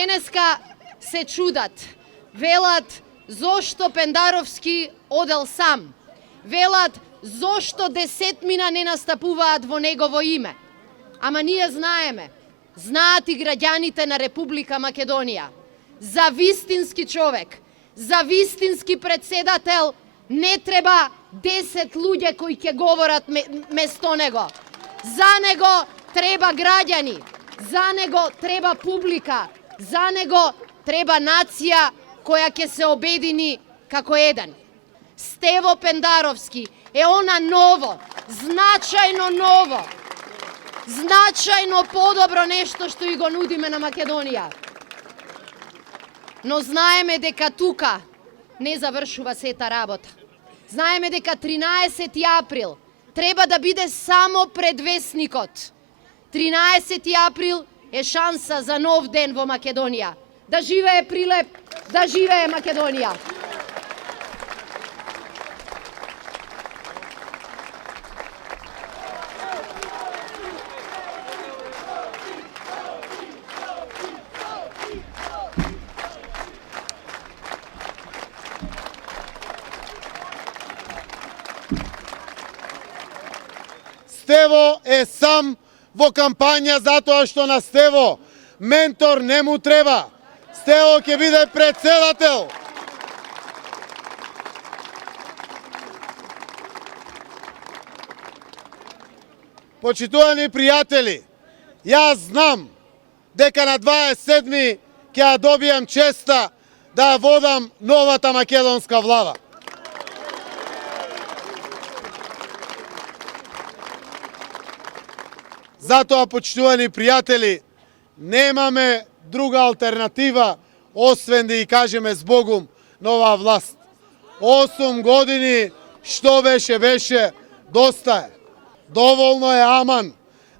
Денеска се чудат. Велат зошто Пендаровски одел сам. Велат зошто десетмина не настапуваат во негово име. Ама ние знаеме. Знаат и граѓаните на Република Македонија. За вистински човек, за вистински председател не треба 10 луѓе кои ќе говорат место него. За него треба граѓани, за него треба публика, за него треба нација која ќе се обедини како еден. Стево Пендаровски е она ново, значајно подобро нешто што и го нудиме на Македонија. Но знаеме дека тука не завршува сета работа. Знаеме дека 13 април треба да биде само предвесникот. 13 април е шанса за нов ден во Македонија. Да живее Прилеп, да живее Македонија. Стево е сам во кампања затоа што на Стево ментор не му треба. Стево ќе биде председател. Почитувани пријатели, јас знам дека на 27 ќе ја добијам честа да водам новата македонска влада. Затоа, почитувани пријатели, немаме друга алтернатива, освен да ја кажеме збогум на оваа власт. 8 години, што беше, доста е. Доволно е, аман.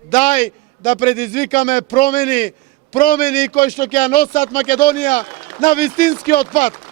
Дај да предизвикаме промени кои што ќе ја носат Македонија на вистинскиот пат.